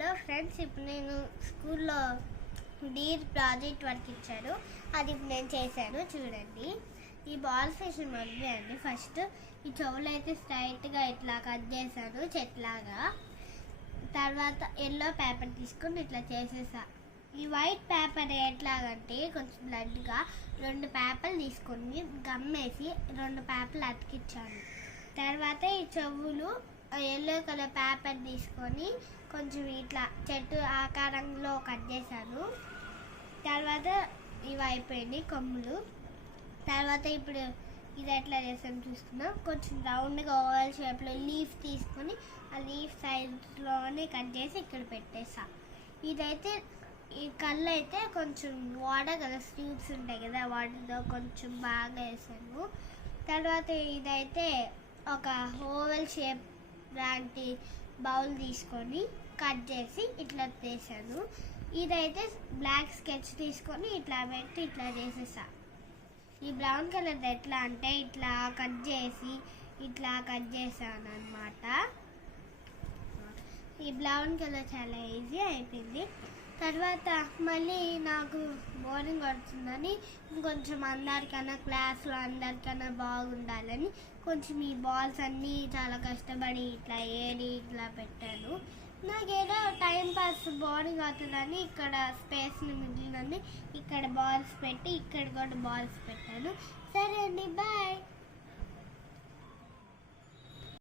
Hello friends, ఇప్పుడు నేను స్కూల్లో డీర్ ప్రాజెక్ట్ వర్క్ ఇచ్చాను. అది ఇప్పుడు నేను చేశాను. చూడండి, ఈ బాల్ ఫిష్ మొదలండి. ఫస్ట్ ఈ చెవులు అయితే స్ట్రైట్గా ఇట్లా కట్ చేశాను చెట్లాగా. తర్వాత ఎల్లో పేపర్ తీసుకొని ఇట్లా చేసేసా. ఈ వైట్ పేపర్ ఎట్లాగంటే కొంచెం బ్లడ్గా 2 పేపర్లు తీసుకొని గమ్మేసి 2 పేపర్లు అతికిచ్చాను. తర్వాత ఈ చెవులు ఎల్లో కలర్ పేపర్ తీసుకొని కొంచెం ఇట్లా చెట్టు ఆకారంలో కట్ చేశాను. తర్వాత ఇవి అయిపోయినాయి కొమ్ములు. తర్వాత ఇప్పుడు ఇది ఎట్లా చేసాను చూసుకున్నాం. కొంచెం రౌండ్గా ఓవల్ షేప్లో లీఫ్ తీసుకొని ఆ లీఫ్ సైడ్లోనే కట్ చేసి ఇక్కడ పెట్టేసా. ఇదైతే ఈ కళ్ళు అయితే కొంచెం వాటర్ కదా, ట్యూబ్స్ ఉంటాయి కదా, వాటర్తో కొంచెం బాగా వేసాను. తర్వాత ఇదైతే ఒక ఓవల్ షేప్ లాంటి బౌల్ తీసుకొని కట్ చేసి ఇట్లా తీసాను. ఇదైతే బ్లాక్ స్కెచ్ తీసుకొని ఇట్లా పెట్టి ఇట్లా చేసేసా. ఈ బ్రౌన్ కలర్ ఎట్లా అంటే ఇట్లా కట్ చేసి ఇట్లా కట్ చేసాను అన్నమాట. ఈ బ్రౌన్ కలర్ చాలా ఈజీ అయిపోయింది. తర్వాత మళ్ళీ నాకు బోరింగ్ పడుతుందని కొంచెం అందరికన్నా క్లాస్లో అందరికన్నా బాగుండాలని కొంచెం ఈ బాల్స్ అన్నీ చాలా కష్టపడి ఇట్లా ఏరి ఇట్లా పెట్టాను. నాకేదో టైం పాస్ బోరింగ్ అవుతుందని ఇక్కడ స్పేస్ని మిగిలినని ఇక్కడ బాల్స్ పెట్టి ఇక్కడ కూడా బాల్స్ పెట్టాను. సరే అండి, బాయ్.